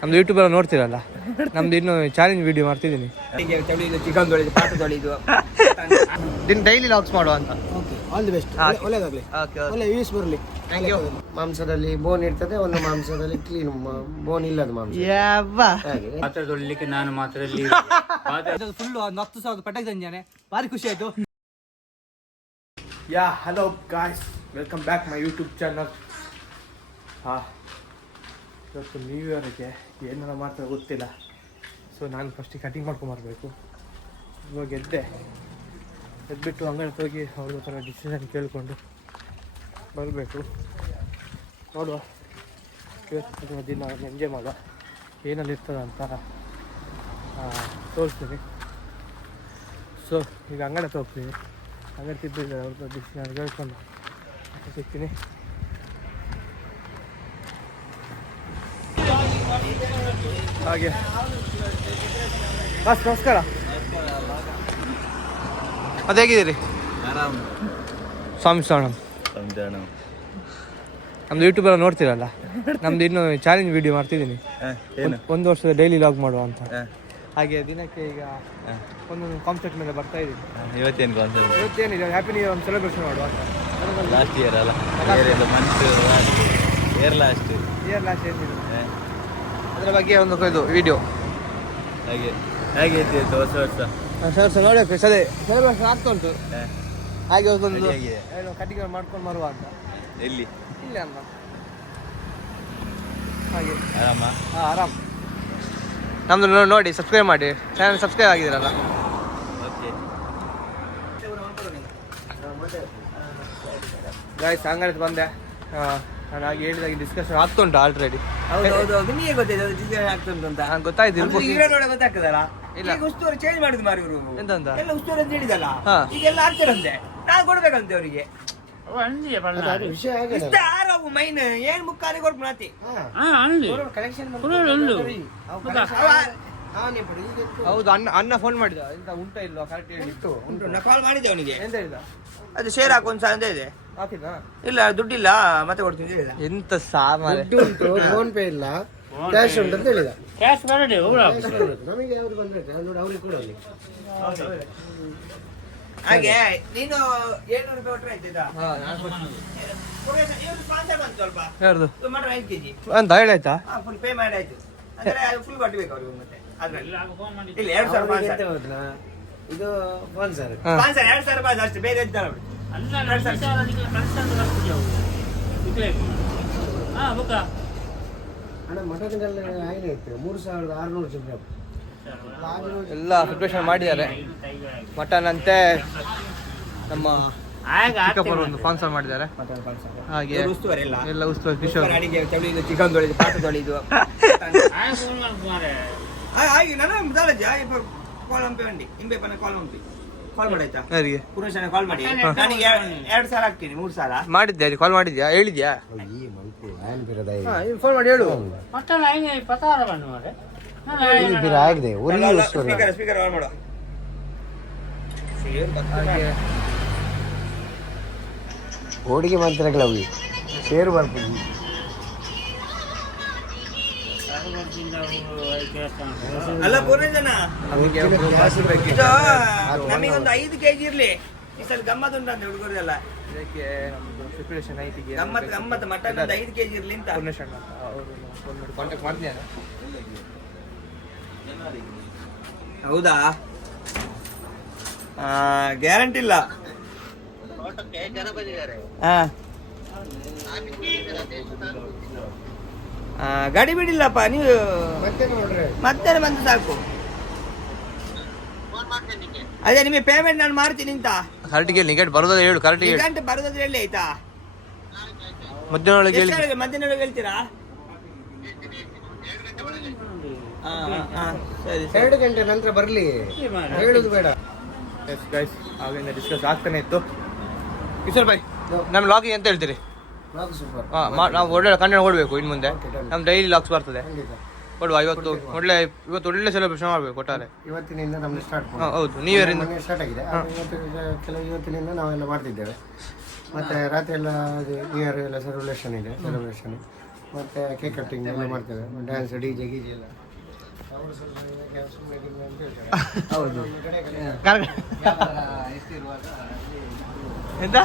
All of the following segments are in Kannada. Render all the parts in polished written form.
ನಮ್ದು ಯೂಟ್ಯೂಬ್ ಎಲ್ಲ ನೋಡ್ತೀರಲ್ಲ, ನಮ್ದು ಇನ್ನು ಚಾಲೆಂಜ್ ವಿಡಿಯೋ ಮಾಡ್ತಿದ್ದೀನಿ. ಚಿಕನ್ ತೊಳೆದು ಪಾತ್ರೆ ತೊಳೆದು ದಿನ ಡೈಲಿ ಲಾಗ್ಸ್ ಮಾಡುವ ಅಂತ. ಆಲ್ ದಿ ಬೆಸ್ಟ್, ಒಳ್ಳೆದಾಗಲಿ, ಒಳ್ಳೆ ವ್ಯೂಸ್ ಬರಲಿ. ಮಾಂಸದಲ್ಲಿ ಬೋನ್ ಇರ್ತದೆ, ಒಂದು ಮಾಂಸದಲ್ಲಿ ಕ್ಲೀನ್ ಬೋನ್ ಇಲ್ಲದ ಮಾಂಸ. ಪಾತ್ರೆ ತೊಳಿಲಿಕ್ಕೆ ನಾನು ಮಾತ್ರ ಫುಲ್ 10,000 ಪಟಾಕಿ ತಂದಿದ್ದಾನೆ, ಭಾರಿ ಖುಷಿ ಆಯ್ತು. Yeah hello guys, welcome back my YouTube channel. ಇವತ್ತು ನ್ಯೂ ಇಯರ್ಗೆ ಏನಾರ ಮಾಡ್ತಾರೆ ಗೊತ್ತಿಲ್ಲ. ಸೊ ನಾನು ಫಸ್ಟಿಗೆ ಕಟಿಂಗ್ ಮಾಡ್ಕೊಂಬರ್ಬೇಕು. ಇವಾಗ ಎದ್ಬಿಟ್ಟು ಅಂಗಡಿ ಹೋಗಿ ಅವ್ರ ಥರ ಡಿಸಿಷನ್ ಕೇಳಿಕೊಂಡು ಬರಬೇಕು. ನೋಡುವ ಇವತ್ತು ದಿನ ಎಂಜಾಯ್ ಮಾಡುವ, ಏನಲ್ಲಿ ಇರ್ತದೆ ಅಂತ ತೋರಿಸ್ತೀನಿ. ಸೊ ಈಗ ಅಂಗಡಿ ಹೋಗ್ತೀನಿ, ಅಂಗಡಿ ತಿದ್ದಿದ್ದಾರೆ, ಅವ್ರ ಡಿಸಿಷನ್ ಕೇಳ್ಕೊಂಡು ಸಿಗ್ತೀನಿ. ಹಾಗೆ ಬಸ್ ನಮಸ್ಕಾರ, ಅದು ಹೇಗಿದ್ದೀರಿ? ಸ್ವಾಮಿ ಸ್ವಾಮಿ. ನಮ್ದು ಯೂಟ್ಯೂಬ್ ಎಲ್ಲ ನೋಡ್ತೀರಲ್ಲ, ನಮ್ದು ಇನ್ನು ಚಾಲೆಂಜ್ ವಿಡಿಯೋ ಮಾಡ್ತಿದ್ದೀನಿ. ಒಂದು ವರ್ಷದ ಡೈಲಿ ಲಾಗ್ ಮಾಡುವ ಅಂತ. ಹಾಗೆ ದಿನಕ್ಕೆ ಈಗ ಒಂದೊಂದು ಕಾನ್ಸೆಪ್ಟ್ ಮೇಲೆ ಬರ್ತಾ ಇದ್ದೀನಿ. ಇವತ್ತೇನಿದೆ ಹ್ಯಾಪಿ ನ್ಯೂ ಇಯರ್ ಒಂದು ಸೆಲೆಬ್ರೇಷನ್ ಮಾಡುವ ಅಂತ. ಲಾಸ್ಟ್ ಇಯರ್ ಅಲ್ಲ, ಇಯರ್ ಲಾಸ್ಟ್ ಏನಿದೆ ಅದರ ಬಗ್ಗೆ ಒಂದು ಇದು ವಿಡಿಯೋ ಹೇಗೆ ಹೊಸ ವರ್ಷ ನೋಡಬೇಕು. ಸರಿ ಸೆಲೆಬ್ರೇಷನ್ ಆಗ್ತಾ ಉಂಟು. ಹಾಗೆ ಒಂದು ಕಟ್ಟಿಗೆ ಮಾಡ್ಕೊಂಡು ಬರುವ ಅಂತ. ಎಲ್ಲಿ? ಇಲ್ಲ ಅಂತ. ಹಾಗೆ ಆರಾಮ? ಹಾಂ ಆರಾಮ್. ನಮ್ಮದು ನೋಡಿ ಸಬ್ಸ್ಕ್ರೈಬ್ ಮಾಡಿ, ಚಾನಲ್ ಸಬ್ಸ್ಕ್ರೈಬ್ ಆಗಿದ್ದೀರಲ್ಲ. ಓಕೆ ಗಾಯ್ಸ್, ಅಂಗಡಿ ಬಂದೆ. ನಾನು ಹಾಗೆ ಹೇಳಿದಾಗ ಡಿಸ್ಕಷನ್ ಆಗ್ತುಂಟು ಆಲ್ರೆಡಿ. ನಿಮಗೆ ಗೊತ್ತಾಯ್ತು ಅಂತ ಗೊತ್ತಾಯ್ತು. ಗೊತ್ತಾಗ್ತದಲ್ಲ. ಇಲ್ಲ ಉಸ್ತುವಾರಿ ಚೇಂಜ್ ಮಾಡುದು ಮಾರಿ ಇವರು ಎಂತ ಎಲ್ಲ ಉಸ್ತುವಾರಿ ಅಂತ ಹೇಳಿದಲ್ಲ, ಈಗೆಲ್ಲ ಆಗ್ತಾರಂತೆ. ನಾನು ಕೊಡ್ಬೇಕಂತೆ ಅವರಿಗೆ ಮೈನ್ ಏನ್ ಮುಕ್ಕಾರಿ ಕೊಡ್ಬ ನಾತಿ ಕಲೆಕ್ಷನ್. ಹೌದು, ಅನ್ನ ಫೋನ್ ಮಾಡಿದ, ಎಂತ ಉಂಟ ಇಲ್ವಾ ಕರೆಕ್ಟ್ ಹೇಳಿತ್ತು. ಉಂಟು, ಕಾಲ್ ಮಾಡಿದ್ದೆ ಅವನಿಗೆ. ಎಂತ ಹೇಳಿದ? ಅದು ಶೇರ್ ಹಾಕೊಂಡ್ ಅಂತ ಇದೆ. ಹಾಕಿದ್ನಾ? ಇಲ್ಲ ದುಡ್ಡಿಲ್ಲ, ಮತ್ತೆ ಕೊಡ್ತೀನಿ ಹೇಳಿದ. ಎಂತ ಸಾಮಾನ್ಯ ಉಂಟು, ಫೋನ್ ಪೇ ಇಲ್ಲ, ಕ್ಯಾಶ್ ಉಂಟು ಅಂತ ಹೇಳಿದ. ಕ್ಯಾಶ್ ಬರಲಿ ನಮಗೆ ಅವ್ರು ಬಂದ್ರೆ ನೋಡಿ ಅವ್ರಿಗೆ ಕೊಡೋದು. ಹಾಗೆ ನೀನು 700 ರೂಪಾಯಿ ಕೊಟ್ಟರೆ ಆಯ್ತಾ? ಸ್ಪಾನ್ಸರ್ ಬಂತು ಸ್ವಲ್ಪ. ಯಾರ್ದು? ಟೊಮೆಟೊ 5 kg ಅಂತ ಹೇಳಾಯ್ತಾ? ಫುಲ್ ಪೇ ಮಾಡಿ ಆಯ್ತು. ಅಂದ್ರೆ ಫುಲ್ ಕಟ್ಟಬೇಕು ಅವ್ರಿಗೆ. ಮತ್ತೆ ಅದ್ರಲ್ಲಿ ಇಲ್ಲ 2000 ರೂಪಾಯಿ ಇದು ಸ್ಪಾನ್ಸರ್ 2000 ರೂಪಾಯಿ ಅಷ್ಟೇ, ಬೇರೆ ಇದ್ದಾರ ಅಣ್ಣ. ಮಟನ್ಗೆಲ್ಲ ಹಾಗೆ ಇತ್ತು, 3600 ಚಿಲ್ಲರೆ ಎಲ್ಲ ಪ್ರಿಪ್ರೇಷನ್ ಮಾಡಿದ್ದಾರೆ. ಮಟನ್ ಅಂತೆ ನಮ್ಮ ಚಿಕ್ಕಪ್ಪರು ಒಂದು ಸ್ಪಾನ್ಸರ್ ಮಾಡಿದ್ದಾರೆ. ಹಾಗೆ ಉಸ್ತುವಾರಿ ಎಲ್ಲ ಉಸ್ತುವಾರಿ ಫಿಶ್ ಅಡಿಗೆ ತೊಳೆದು, ಚಿಕನ್ ತೊಳೆದು, ಪಾತ್ರೆ ತೊಳೆದು. ಹಾಗೆ ನಾನು ಕಾಲ್ ಹಂಪೆ ಬಂಡಿ ಇಂಬೆ ಪನ ಕಾಲ್ ಹಂಪಿ ಕಾಲ್ ಮಾಡಾಯ್ತಾ? ಯಾರಿಗೆ? ಪುರುಷನ ಕಾಲ್ ಮಾಡಿ. ನನಗೆ 2 ಸಾಲ ಹಾಕ್ತೀನಿ, 3 ಸಾಲ ಮಾಡಿದ್ಯಾ? ಕಾಲ್ ಮಾಡಿದ್ಯಾ? ಹೇಳಿದ್ಯಾ? ಫೋನ್ ಮಾಡಿ ಹೇಳು. ಸ್ಪೀಕರ್ ಆನ್ ಮಾಡು. ಓಡಿಗೆ ಮಂತ್ರಗಳ ಸೇರು ಬರ್ಬೋದು. ಅಲ್ಲ ಪೂರ್ಣಜನ, ನಮಗೊಂದು 5 kg ಇರ್ಲಿ. ಈ ಸಲ ಗಮ್ಮತ್ ಉಂಟಂತೆ ಹುಡುಗರೆಲ್ಲ. ಗಮ್ಮತ್ ಮಟನ್ ಒಂದು 5 kg ಇರ್ಲಿ ಅಂತ. ಕಾಂಟ್ಯಾಕ್ಟ್ ಮಾಡ್ತೀನಿ. ಹೌದಾ? ಗ್ಯಾರಂಟಿ ಇಲ್ಲ. ಗಾಡಿ ಬಿಡಿಲ್ಲಪ್ಪ ನೀವು, ಮತ್ತೆ ಬಂದು ಸಾಕು. ಅದೇ ನಿಮಗೆ ಪೇಮೆಂಟ್ ನಾನು ಮಾಡ್ತೀನಿ ಅಂತ. ಕರೆಕ್ಟ್ಗೆ ನಿಗಟ್ ಬರೋದಾದ್ರೆ ಹೇಳು. ಕರೆಕ್ಟ್ಗೆ ಗಂಟೆ ಬರೋದಾದ್ರೆ ಹೇಳಿ ಆಯ್ತಾ? ಮಧ್ಯಾಹ್ನ ಒಳಗೆ ಹೇಳ್ತೀರಾ? ಸರಿ, 2 ಗಂಟೆ ನಂತರ ಬರಲಿ, ಹೇಳುದು ಬೇಡ. ಆಗಿಂದ ಡಿಸ್ಕಸ್ ಆಗ್ತಾನೆ ಇತ್ತು. ಕಿಶೋರ್ ಭಾಯ್, ನಮ್ಮ ಲಾಗಿಂಗ್ ಅಂತ ಹೇಳ್ತೀರಿ? ನಾವು ಒಳ್ಳೆ ಕಂಟೆಂಟ್ ಕೊಡಬೇಕು ಇನ್ನು ಮುಂದೆ. ನಮ್ಮ ಡೈಲಿ ಲಾಗ್ಸ್ ಬರ್ತದೆ, ಕೊಡುವ. ಇವತ್ತು ಒಳ್ಳೆ ಸೆಲೆಬ್ರೇಷನ್ ಮಾಡಬೇಕು ಒಟ್ಟಾರೆ. ಇವತ್ತಿನಿಂದ ನಮ್ದು ಸ್ಟಾರ್ಟ್. ಹೌದು, ನ್ಯೂ ಇಯರ್ ಸ್ಟಾರ್ಟ್ ಆಗಿದೆ. ಇವತ್ತಿನಿಂದ ನಾವೆಲ್ಲ ಮಾಡ್ತಿದ್ದೇವೆ. ಮತ್ತೆ ರಾತ್ರಿ ಎಲ್ಲ ನ್ಯೂ ಇಯರ್ ಎಲ್ಲ ಸೆಲೆಬ್ರೇಷನ್ ಇದೆ. ಮತ್ತು ಕೇಕ್ ಕಟ್ಟಿಂಗ್ ಎಲ್ಲ ಮಾಡ್ತೇವೆ, ಡ್ಯಾನ್ಸ್ DJ ಗೀಜೆ ಎಲ್ಲ. ಹೌದು ಎಂತ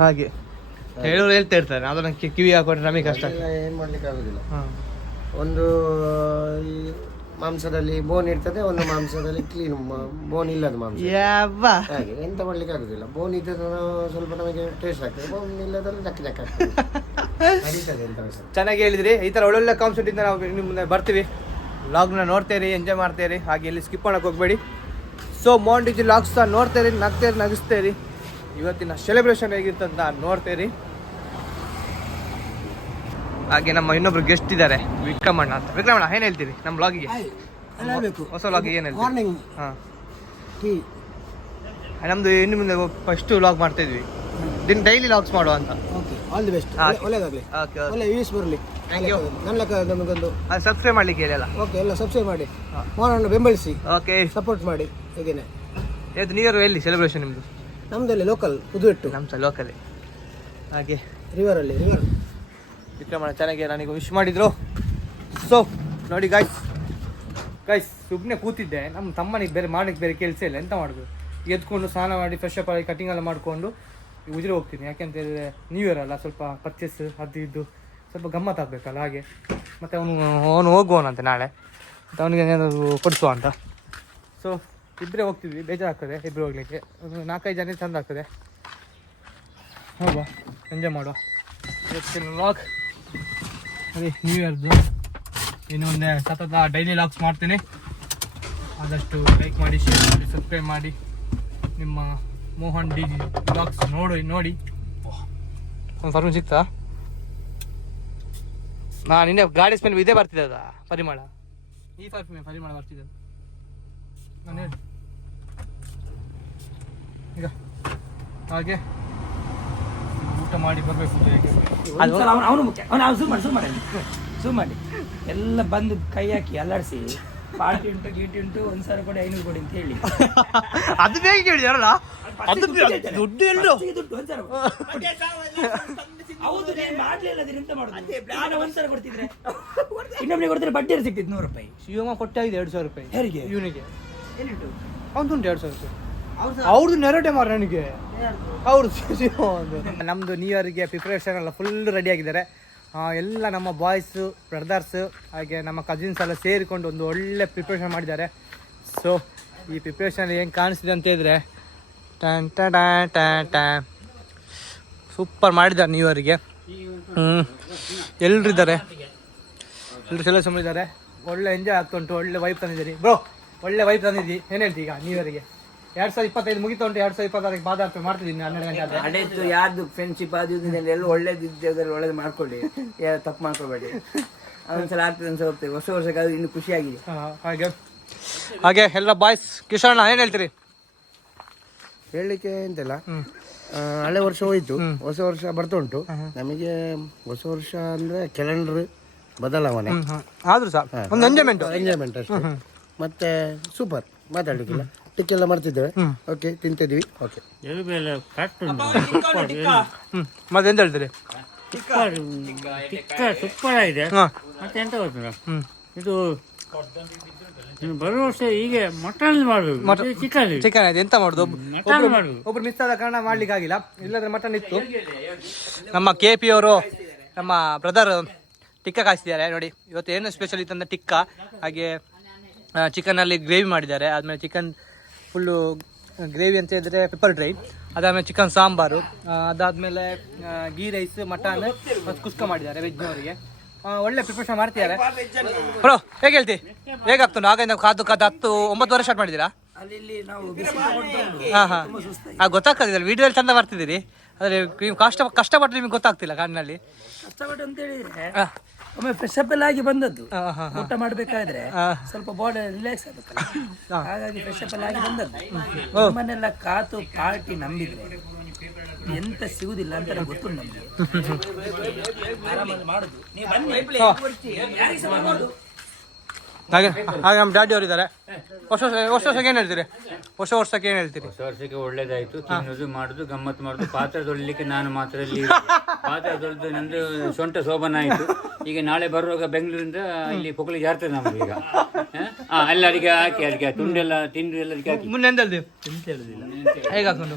ಹಾಗೆ ಹೇಳೋರು ಹೇಳ್ತಾ ಇರ್ತಾರೆ, ಅದನ್ನ ಕಿವಿ ಹಾಕೊಂಡ್ರೆ ನಮಗೆ ಕಷ್ಟ. ಏನು ಮಾಡ್ಲಿಕ್ಕೆ ಆಗೋದಿಲ್ಲ. ಹಾಂ, ಒಂದು ಈ ಮಾಂಸದಲ್ಲಿ ಬೋನ್ ಇರ್ತದೆ, ಒಂದು ಮಾಂಸದಲ್ಲಿ ಕ್ಲೀನ್ ಬೋನ್ ಇಲ್ಲದ ಮಾಂಸ. ಯಾವ್ವ ಹಾಗೆ ಎಂತ ಮಾಡ್ಲಿಕ್ಕೆ ಆಗುದಿಲ್ಲ. ಬೋನ್ ಇದ್ದದ್ದು ಸ್ವಲ್ಪ ನಮಗೆ ಟೇಸ್ಟ್ ಆಗ್ತದೆ, ಬೋನ್ ಇಲ್ಲದಲ್ಲಿ ಜಕ್ಕ ಜಕ್ಕ ಆಗ್ತದೆ. ನಡೀತದೆ ಎಂತ ವಿಷಯ. ಚೆನ್ನಾಗಿ ಹೇಳಿದ್ರಿ. ಈ ಥರ ಒಳ್ಳೊಳ್ಳೆ ಕಾನ್ಸೆಪ್ಟ್ ಇಂದ ನಾವು ನಿಮ್ಮ ಮುಂದೆ ಬರ್ತೀವಿ. ವ್ಲಾಗ್ನ ನೋಡ್ತೇರಿ, ಎಂಜಾಯ್ ಮಾಡ್ತೇರಿ, ಹಾಗೆ ಇಲ್ಲಿ ಸ್ಕಿಪ್ ಮಾಡಕ್ಕೆ ಹೋಗ್ಬೇಡಿ. ಸೊ ಮೋಹನ್ ಡಿಜಿ ವ್ಲಾಗ್ಸ್ ನೋಡ್ತೇರಿ, ನಗ್ತೇರಿ, ನಗಿಸ್ತೇರಿ. ಇವತ್ತಿನ ಸೆಲೆಬ್ರೇಷನ್ ಹೇಗಿರ್ತಂತ ನೋಡ್ತೇರಿ. ಹಾಗೆ ನಮ್ಮ ಇನ್ನೊಬ್ರು ಗೆಸ್ಟ್ ಇದ್ದಾರೆ, ವಿಕ್ರಮಣ್ಣ ಅಂತ. ವಿಕ್ರಮಣ್ಣ ಏನು ಹೇಳ್ತೀರಿ ನಮ್ಮ ವ್ಲಾಗಿಗೆ, ಹೊಸ ವ್ಲಾಗಿಗೆ ಏನು ಹೇಳ್ತೀರಿ? ಹಾಂ, ನಮ್ಮದು ಇನ್ನು ಮುಂದೆ ಫಸ್ಟ್ ವ್ಲಾಗ್ ಮಾಡ್ತಾ ಇದ್ವಿ, ಡೈಲಿ ವ್ಲಾಗ್ಸ್ ಮಾಡುವ ಅಂತ. ಆಲ್ ದಿ ಬೆಸ್ಟ್, ಒಳ್ಳೆದಾಗಲಿ, ಒಳ್ಳೆ ವ್ಯೂಸ್ ಬರಲಿ. ನನ್ನ ಲೆಕ್ಕ ನಮಗೊಂದು ಸಬ್ಸ್ಕ್ರೈಬ್ ಮಾಡ್ಲಿಕ್ಕೆ ಹೇಳಿ. ಓಕೆ, ಎಲ್ಲ ಸಬ್ಸ್ಕ್ರೈಬ್ ಮಾಡಿ, ಮೋಹನನ್ನು ಬೆಂಬಲಿಸಿ, ಓಕೆ, ಸಪೋರ್ಟ್ ಮಾಡಿ. ಹೇಗೇನೆ ಇವತ್ತು ನ್ಯೂ ಇಯರ್ ಎಲ್ಲಿ ಸೆಲೆಬ್ರೇಷನ್ ನಿಮ್ಮದು? ನಮ್ಮದಲ್ಲಿ ಲೋಕಲ್ ಉದುವೆಟ್ಟು, ನಮ್ಮ ಸಹ ಲೋಕಲೇ. ಹಾಗೆ ರಿವರ್ ವಿಕ್ರಮಣ್ಣ ಚೆನ್ನಾಗಿ ನನಗೆ ವಿಶ್ ಮಾಡಿದ್ರು. ಸೊ ನೋಡಿ ಗೈಸ್ ಸುಮ್ಮನೆ ಕೂತಿದ್ದೆ. ನಮ್ಮ ತಮ್ಮನಿಗೆ ಬೇರೆ ಮಾಡಲಿಕ್ಕೆ ಬೇರೆ ಕೆಲಸ ಇಲ್ಲ, ಎಂತ ಮಾಡೋದು? ಎದ್ಕೊಂಡು ಸ್ನಾನ ಮಾಡಿ ಫ್ರೆಶ್ ಅಪ್ ಆಗಿ ಕಟಿಂಗ್ ಎಲ್ಲ ಮಾಡಿಕೊಂಡು ಉಜಿರೆ ಹೋಗ್ತೀನಿ. ಯಾಕೆಂತ ಹೇಳಿದ್ರೆ ನ್ಯೂ ಇಯರ್ ಅಲ್ಲ, ಸ್ವಲ್ಪ ಪರ್ಚೇಸ್ ಅದು ಇದು ಸ್ವಲ್ಪ ಗಮ್ಮತ್ತು ಆಗಬೇಕಲ್ಲ. ಹಾಗೆ ಮತ್ತು ಅವನು ಹೋಗುವನಂತೆ ನಾಳೆ, ಮತ್ತು ಅವನಿಗೆ ಏನಾದರೂ ಕೊಡಿಸುವ ಅಂತ. ಸೊ ಇಬ್ಬರೇ ಹೋಗ್ತಿದ್ವಿ, ಬೇಜಾರಾಗ್ತದೆ ಇಬ್ಬರು ಹೋಗ್ಲಿಕ್ಕೆ. ಒಂದು 4-5 ಜನ ಚೆಂದ ಆಗ್ತದೆ. ಹೋಗುವ, ಎಂಜಾಯ್ ಮಾಡುವ. ಇವತ್ತಿನ ವ್ಲಾಗ್ ಅದೇ ನ್ಯೂ ಇಯರ್ದು. ಇನ್ನು ಮುಂದೆ ಸತತ ಡೈಲಿ ವ್ಲಾಗ್ಸ್ ಮಾಡ್ತೀನಿ. ಆದಷ್ಟು ಲೈಕ್ ಮಾಡಿ, ಶೇರ್ ಮಾಡಿ, ಸಬ್ಸ್ಕ್ರೈಬ್ ಮಾಡಿ. ನಿಮ್ಮ ಮೋಹನ್ ಡಿಜಿ ವ್ಲಾಗ್ಸ್ ನೋಡಿ. ಒಂದು ಪರ್ಮಿಷನ್ ಸಿಗ್ತಾ? ನಾನು ನಿನ್ನೆ ಗಾಡಿ ಸ್ಮೆಲ್ ಇದೇ ಬರ್ತಿದ್ದೆ, ಅದ ಪರಿಮಳ, ಈ ಪರಿಮಳ ಬರ್ತಿದ್ದೆ. ನಾನು ಹೇಳಿ ಈಗ ಹಾಗೆ ಊಟ ಮಾಡಿ ಬರಬೇಕು. ಅವನು ಮುಖ್ಯ, ಝೂಮ್ ಮಾಡಿ ಎಲ್ಲ ಬಂದು ಕೈ ಹಾಕಿ ಅಲ್ಲಾಡಿಸಿ ಪಾರ್ಟಿ ಉಂಟು ಗೀಟಿ ಉಂಟು 1,000 ಕೊಡಿ 500 ಕೊಡಿ ಅಂತ ಹೇಳಿ ಅದು ಬೇಗ ಕೇಳಿದಾರಲ್ಲ, ಅದು ದುಡ್ಡು ಎಲ್ಲರೂ ದುಡ್ಡು 1,000 ಹೌದು. ನೀನು ಮಾಡ್ಲಿಲ್ಲ ಎಂತ ಮಾಡುದು? 1,000 ಕೊಡ್ತಿದ್ರೆ ಇನ್ನೊಬ್ಬನಿಗೆ ಕೊಡ್ತಾರೆ, ಬಡ್ಡಿ ಸಿಕ್ತಿತ್ತು 100 ರೂಪಾಯಿ. ಶಿವಮ್ಮ ಕೊಟ್ಟಾಗಿದೆ 2,000 ರೂಪಾಯಿ. ಯಾರಿಗೆ? ಇವನಿಗೆ. ಎಲ್ಲಿಟ್ಟು? ಅವನುಂಟು 2,000 ರೂಪಾಯಿ. ಅವ್ರದ್ದು ನೆರಟೆ ಮಾರ ನನಗೆ. ನಮ್ಮದು ನ್ಯೂ ಇಯರ್ಗೆ ಪ್ರಿಪ್ರೇಷನ್ ಎಲ್ಲ ಫುಲ್ ರೆಡಿ ಆಗಿದ್ದಾರೆ. ಎಲ್ಲ ನಮ್ಮ ಬಾಯ್ಸು, ಬ್ರದರ್ಸು, ಹಾಗೆ ನಮ್ಮ ಕಸಿನ್ಸ್ ಎಲ್ಲ ಸೇರಿಕೊಂಡು ಒಂದು ಒಳ್ಳೆ ಪ್ರಿಪ್ರೇಷನ್ ಮಾಡಿದ್ದಾರೆ. ಸೊ ಈ ಪ್ರಿಪ್ರೇಷನ್ ಹೆಂಗೆ ಕಾಣಿಸ್ತಿದೆ ಅಂತ ಹೇಳಿದ್ರೆ ಸೂಪರ್ ಮಾಡಿದ್ದಾರೆ ನ್ಯೂ ಇಯರ್ಗೆ. ಎಲ್ಲರೂ ಇದ್ದಾರೆ, ಎಲ್ಲರೂ ಸೆಲೆಬ್ರೇಷನ್ ಮಾಡಿದ್ದಾರೆ. ಒಳ್ಳೆ ಎಂಜಾಯ್ ಆಗ್ತುಂಟು, ಒಳ್ಳೆ ವೈಬ್ ತಂದಿದ್ದೀರಿ ಬ್ರೋ, ಒಳ್ಳೆ ವೈಬ್ ತಂದಿದ್ದಿ. ಏನು ಹೇಳ್ತಿ ಈಗ ನ್ಯೂ ಇಯರ್ಗೆ? 2025 ಮುಗಿತು ಉಂಟು, 2026 ಪಾದಾರ್ಪಣೆ ಮಾಡ್ತಿದ್ದೀನಿ 12 ಗಂಟೆ ಆದ್ರೆ. ಅಡೆತ್ತು ಯಾರ್ದು ಫ್ರೆಂಡ್ಶಿಪ್ ಅದು ಎಲ್ಲ ಒಳ್ಳೇದಿದ್ದೇವೆ, ಒಳ್ಳೇದು ಮಾಡ್ಕೊಳ್ಳಿ, ಯಾರು ತಪ್ಪು ಮಾಡ್ಕೊಬೇಡಿ. ಅದೊಂದ್ಸಲ ಆಗ್ತದೆ, ಒಂದ್ಸಲ ಹೋಗ್ತೇವೆ. ಹೊಸ ವರ್ಷಕ್ಕೆ ಅದು ಇನ್ನು ಖುಷಿಯಾಗಿದೆ. ಹಾಗೆ ಎಲ್ಲ ಬಾಯ್ಸ್. ಕಿಶೋಣ ಏನು ಹೇಳ್ತೀರಿ? ಹೇಳಲಿಕ್ಕೆ ಎಂತಿಲ್ಲ, ಹಳೆ ವರ್ಷ ಹೋಯ್ತು, ಹೊಸ ವರ್ಷ ಬರ್ತಾ ಉಂಟು. ನಮಗೆ ಹೊಸ ವರ್ಷ ಅಂದ್ರೆ ಕ್ಯಾಲೆಂಡರ್ ಬದಲಾವಣೆ ಆದ್ರೂ ಸಹ ಒಂದು ಎಂಜಾಯ್ಮೆಂಟ್ ಅಷ್ಟೇ. ಮತ್ತೆ ಸೂಪರ್, ಮಾತಾಡ್ಲಿಕ್ಕಿಲ್ಲ. ಟಿಕ್ಕೆಲ್ಲ ಮಾಡ್ತಿದ್ದೇವೆ, ಓಕೆ, ತಿಂತಿದ್ವಿ, ಓಕೆ. ಮತ್ತೆ ಎಂತ ಹೇಳ್ತೀರಿ? ಸೂಪರ್ ಆಗಿದೆ. ಮತ್ತೆ ಎಂತ ಗೊತ್ತಿಲ್ಲ, ಇದು ಬರುವ ವರ್ಷ ಹೀಗೆ ಮಟನ್ ಮಾಡಬೇಕು, ಚಿಕನ್ ಆಯ್ತು. ಎಂತ ಮಾಡುದು, ಮಾಡುದು. ಒಬ್ರು ಮಿಸ್ ಆದ ಕಾರಣ ಮಾಡ್ಲಿಕ್ಕೆ ಆಗಿಲ್ಲ, ಇಲ್ಲದ್ರೆ ಮಟನ್ ಇತ್ತು. ನಮ್ಮ KP ಅವರು, ನಮ್ಮ ಬ್ರದರ್ ಟಿಕ್ಕ ಕಾಯಿಸಿದ್ದಾರೆ ನೋಡಿ. ಇವತ್ತು ಏನು ಸ್ಪೆಷಲ್ ಇತ್ತು ಅಂದರೆ ಟಿಕ್ಕ, ಹಾಗೆ ಚಿಕನಲ್ಲಿ ಗ್ರೇವಿ ಮಾಡಿದ್ದಾರೆ. ಆದಮೇಲೆ ಚಿಕನ್ ಫುಲ್ಲು ಗ್ರೇವಿ ಅಂತ ಹೇಳಿದ್ರೆ ಪೆಪ್ಪರ್ ಡ್ರೈ, ಅದಾದಮೇಲೆ ಚಿಕನ್ ಸಾಂಬಾರು, ಅದಾದಮೇಲೆ ಗೀ ರೈಸ್, ಮಟನ್ ಮತ್ತು ಕುಸ್ಕ ಮಾಡಿದ್ದಾರೆ ವೆಜ್ನವರಿಗೆ. ಒಳ್ಳೆ ಪ್ರಿಪ್ರೇಷನ್ ಮಾಡ್ತಿದ್ದಾರೆ ಬ್ರೋ. ಹೇಗೆ ಹೇಳ್ತಿ, ಹೇಗಾಗ್ತು? ಆಗಿಂದ ಕಾದು 9 ಸ್ಟಾರ್ಟ್ ಮಾಡಿದ್ದೀರಾ? ಹಾಂ ಗೊತ್ತಾಗ್ತದೆ, ವಿಡಿಯೋದಲ್ಲಿ ಚಂದ ಬರ್ತಿದ್ದೀರಿ, ಆದರೆ ನೀವು ಕಷ್ಟಪಟ್ಟು ನಿಮಗೆ ಗೊತ್ತಾಗ್ತಿಲ್ಲ ಕಣ್ಣಲ್ಲಿ. ಕಷ್ಟಪಟ್ಟು ಅಂತ ಹೇಳಿದ್ರೆ ಒಮ್ಮೆ ಫ್ರೆಶ್ ಅಪ್ ಎಲ್ಲ ಆಗಿ ಬಂದದ್ದು, ಊಟ ಮಾಡ್ಬೇಕಾದ್ರೆ ಸ್ವಲ್ಪ ಬಾಡಿ ರಿಲ್ಯಾಕ್ಸ್ ಆಗುತ್ತಲ್ಲ, ಹಾಗಾಗಿ ಫ್ರೆಶ್ ಅಪ್ ಎಲ್ಲ ಆಗಿ ಬಂದದ್ದು. ನಮ್ಮನ್ನೆಲ್ಲ ಕಾತು ಪಾರ್ಟಿ ನಂಬಿದ್ರೆ ಎಂತ ಸಿಗುದಿಲ್ಲ ಅಂತ ಗೊತ್ತು ನಮ್ಗೆ. ಆರಾಮಾಗಿ ಮಾಡುದು, ನೀವು ಬನ್ನಿ, ಯಾರಿಗೆ ಸಹ ಮಾಡ್ಬೋದು. ಹಾಗೆ ಹಾಗೆ ನಮ್ಮ ಡ್ಯಾಡಿ ಅವರಿದ್ದಾರೆ. ವರ್ಷಕ್ಕೆ ಏನು ಹೇಳ್ತೀರಿ? ವರ್ಷಕ್ಕೆ ಏನು ಹೇಳ್ತೀರಿ? ಹೊಸ ವರ್ಷಕ್ಕೆ ಒಳ್ಳೇದಾಯ್ತು. ತಿನ್ನೋದು ಮಾಡುದು ಗಮ್ಮತ್ತು ಮಾಡುದು. ಪಾತ್ರೆ ತೊಳಿಲಿಕ್ಕೆ ನಾನು ಮಾತ್ರ ಇಲ್ಲಿ ಪಾತ್ರೆ ತೊಳೆದು ನಂದು ಸೊಂಟ ಶೋಭನ ಆಯ್ತು. ಈಗ ನಾಳೆ ಬರುವಾಗ ಬೆಂಗಳೂರಿಂದ ಇಲ್ಲಿ ಪೊಕ್ಕಲಿಗೆ ಜಾರ್ತದೆ ನಮ್ಗೆ ಈಗ. ಎಲ್ಲ ಅಡಿಗೆ ಹಾಕಿ ಅಡಿಗೆ ತುಂಡೆಲ್ಲ ತಿಂಡಿ ಎಲ್ಲ ಅದಕ್ಕೆ ಹಾಕಿ. ಮುಂದೆ ಎಂತ ಹೇಳ್ತೀವಿ? ಹೇಗೆ ಹಾಕೊಂಡು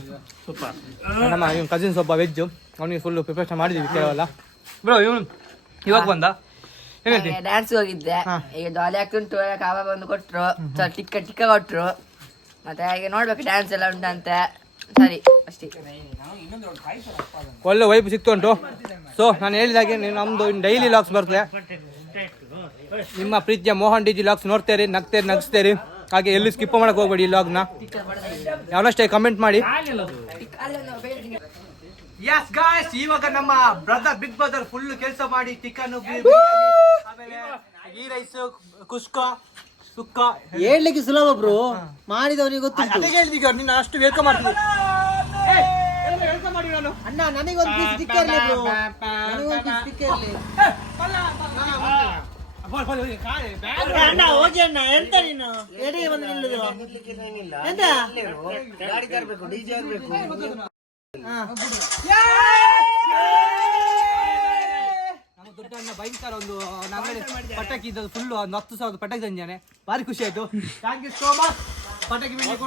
ನಮ್ಮ ಇವ್ನು ಕಸಿನ್ಸ್ ಒಬ್ಬ ವೆಜ್ಜು, ಅವನಿಗೆ ಫುಲ್ಲು ಪ್ರಿಪರೇಷನ್ ಮಾಡಿದ್ದೀವಿ ಕೆಲವೆಲ್ಲ. ಬ್ರೋ ಇವನು ಇವಾಗ ಬಂದ ಡ್ಯಾನ್ಸ್ ಹೋಗಿದ್ದೆ. ಈಗ ಡಾಲಿ ಆಗ್ತುಂಟು, ಕಾವ ಬಂದು ಕೊಟ್ರು, ಟಿಕ್ಕ ಕೊಟ್ರು. ಮತ್ತೆ ಹಾಗೆ ನೋಡ್ಬೇಕು ಡ್ಯಾನ್ಸ್ ಎಲ್ಲ ಉಂಟಂತೆ. ಸರಿ ಅಷ್ಟೇ. ಒಳ್ಳೆ ವೈಪ್ ಸಿಕ್ತು ಉಂಟು. ಸೊ ನಾನು ಹೇಳಿದಾಗೆ ನಮ್ಮದು ಡೈಲಿ ಲಾಗ್ಸ್ ಬರ್ತದೆ. ನಿಮ್ಮ ಪ್ರೀತಿಯ ಮೋಹನ್ ಡಿಜಿ ಲಾಗ್ಸ್ ನೋಡ್ತೇರಿ, ನಗಿಸ್ತೇರಿ. ಹಾಗೆ ಎಲ್ಲಿ ಸ್ಕಿಪ್ ಮಾಡಕ್ಕೆ ಹೋಗ್ಬೇಡಿ ಈ ಲಾಗ್ನ. ಯಾವನಷ್ಟೇ ಕಮೆಂಟ್ ಮಾಡಿ. ಯಸ್ ಗಾಯ್ಸ್, ಇವಾಗ ನಮ್ಮ ಬಿಗ್ ಬ್ರದರ್ ಫುಲ್ ಕೆಲಸ ಮಾಡಿ ಚಿಕನ್, ಆಮೇಲೆ ಗೀ ರೈಸ್, ಕುಸ್ಕ, ಸುಕ್ಕ ಹೇಳ್ಲಿಕ್ಕೆ ಸುಲಭ ಬ್ರೋ, ಮಾಡಿದವನಿಗೆ ಗೊತ್ತಿತ್ತು. ಅದೇ ಹೇಳಿದೀಗ ನಿನ್ನ ಅಷ್ಟು ವೆಲ್ಕಮ್ ಮಾಡ್ತೀನಿ. ಅಣ್ಣ ನನಗೊಂದು ಪೀಸ್ ಸ್ಟಿಕ್ಕರ್ ಬ್ರೋ, ನನಗೊಂದು ಪೀಸ್ ಸ್ಟಿಕ್ಕರ್ ಅಣ್ಣ. ಹೋಗಿ ಅಣ್ಣ, ಎಂತ ನೀನು ಎಡೆಗೆ ಬಂದು ನಿಲ್ಲುದು ಎಂತ? ಗಾಡಿ ತರಬೇಕು, ಡಿಜೆ ಆಗ್ಬೇಕು. ನಮ್ಮ ದೊಡ್ಡ ಅಣ್ಣ ಭಯಂಕರ ಒಂದು ಪಟಾಕಿ ಇದ್ದದ್ದು ಫುಲ್ಲು ಒಂದು 10,000 ಪಟಾಕಿ ತಂದಿದ್ದಾನೆ. ಭಾರಿ ಖುಷಿ ಆಯ್ತು. Thank you so much. ಪಟಾಕಿ ಬಿಡಲಿಕ್ಕೆ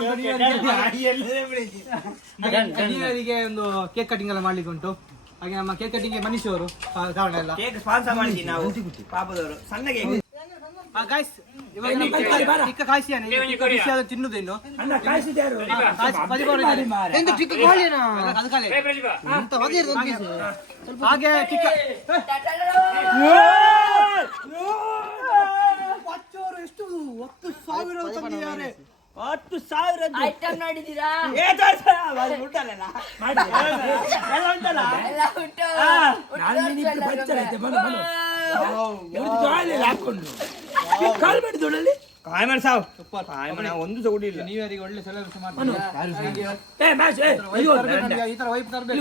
ನ್ಯೂಯರಿಗೆ ಒಂದು ಕೇಕ್ ಕಟಿಂಗ್ ಎಲ್ಲ ಮಾಡ್ಲಿಕ್ಕೆ ಉಂಟು. ಹಾಗೆ ನಮ್ಮ ಕೇಕ್ ಕಟಿಂಗ್ ಮನೀಶ್ ಅವರು ಕಾರಣ ಎಲ್ಲ ಗಾಯ್ಸ್. ಇವಾಗ ಚಿಕ್ಕ ಕಾಯಿಸಿಯಾನೆ, ತಿನ್ನುದು ಇನ್ನು ಹಾಗೆ ಚಿಕ್ಕ ಎಷ್ಟು 10,000 ತಂದಿದ್ದಾರೆ. 10,000 ಐಟಮ್ ನೋಡಿದ್ದೀರಾ? ಎಲ್ಲ ಒಂದು ತಗೊಂಡಿಲ್ಲ. ನ್ಯೂಯರಿಗೆ ಒಳ್ಳೆ ಸೆಲೆಬ್ರೇಷನ್ ಮಾಡ್ತಾರೆ. ಈ ತರ ವೈಪ್ ತರಬೇಕು.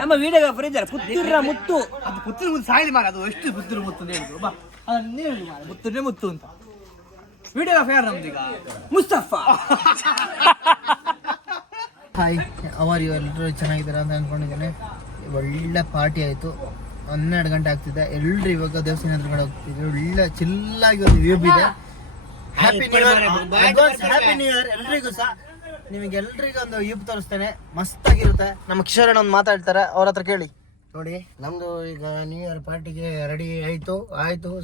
ನಮ್ಮ ವಿಡಿಯೋಗ್ರಾಫರ್ ಇದ್ದಾರೆ ಪುತ್ತೂರ ಮುತ್ತು. ಅದು ಪುತ್ತೂರು ಮುತ್ತು ಸಾಯಿಲಿ ಮಾರ. ಅದು ಎಷ್ಟು ಪುತ್ತೂರು ಮುತ್ತು ಅಂತ ಹೇಳಿದ್ರು. ಬಾ ಅದನ್ನೇ ಹೇಳಿ ಮಾರ, ಮುತ್ತುನೇ ಮುತ್ತು ಅಂತ. ವಿಡಿಯೋಗ್ರಾಫರ್ ಯಾರು ನಮ್ದೀಗ? ಮುಸ್ತಫಾ. ಹಾಯ್, ಅವರು ಎಲ್ಲರೂ ಚೆನ್ನಾಗಿದ್ದಾರೆ ಅಂತ ಅಂದ್ಕೊಂಡಿದ್ದೇನೆ. ಒಳ್ಳೆ ಪಾರ್ಟಿ ಆಯಿತು. 12 ಗಂಟೆ ಆಗ್ತಿದೆ. ಎಲ್ಲರೂ ಇವಾಗ ದೇವಸ್ಥಾನ ಎದುರುಗಡೆ ಹೋಗ್ತಿದ್ರು. ಒಳ್ಳೆ ಚಿಲ್ಲಾಗಿ ಒಂದು ವ್ಯೂ ಇದೆ. ಹ್ಯಾಪಿ ನ್ಯೂ ಇಯರ್ ಎಲ್ರಿಗೂ ಸಹ. ನಿಮಗೆಲ್ರಿಗೂ ಒಂದು ವ್ಯೂ ತೋರಿಸ್ತೇನೆ, ಮಸ್ತಾಗಿರುತ್ತೆ. ನಮ್ಮ ಕಿಶೋರ್ ಅಣ್ಣ ಒಂದು ಮಾತಾಡ್ತಾರೆ, ಅವ್ರ ಹತ್ರ ಕೇಳಿ. ನೋಡಿ, ನಮ್ದು ಈಗ ನ್ಯೂ ಇಯರ್ ಪಾರ್ಟಿಗೆ ರೆಡಿ ಆಯ್ತು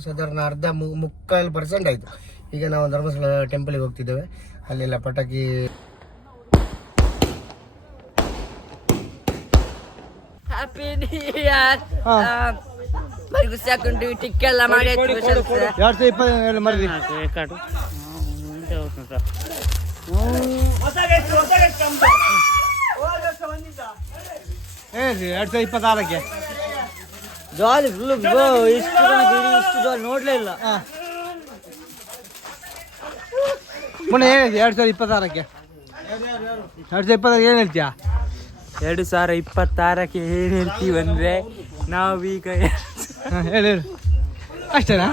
ಸಾಧಾರಣ 40% ಆಯ್ತು. ಈಗ ನಾವು ಧರ್ಮಸ್ಥಳ ಟೆಂಪಲ್ಗೆ ಹೋಗ್ತಿದ್ದೇವೆ. ಅಲ್ಲೆಲ್ಲ ಪಟಾಕಿ ಹ್ಯಾಪಿ ನ್ಯೂ ಇಯರ್. ಬರೀ ಖುಷಿ ಆಗ್ತುಂಟು. ಟಿಕ್ ಎಲ್ಲ ಮಾಡಿ ಆಯ್ತು. 2020 ಮರದಿ ಹೇಳಿ 2026ಕ್ಕೆ ಜಾಲಿ ಫುಲ್ ಬ್ರೋ. ಇಷ್ಟು ಜಾಲಿ ನೋಡ್ಲೇ ಇಲ್ಲ. ಮೊನ್ನೆ ಏನಿದೆ 2026ಕ್ಕೆ? 2026ಕ್ಕೆ ಏನು ಹೇಳ್ತೀಯಾ? 2026ಕ್ಕೆ ಏನ್ ಹೇಳ್ತೀವಿ ಅಂದ್ರೆ ನಾವೀಗ ಹೇಳಿ ಅಷ್ಟೇನಾ?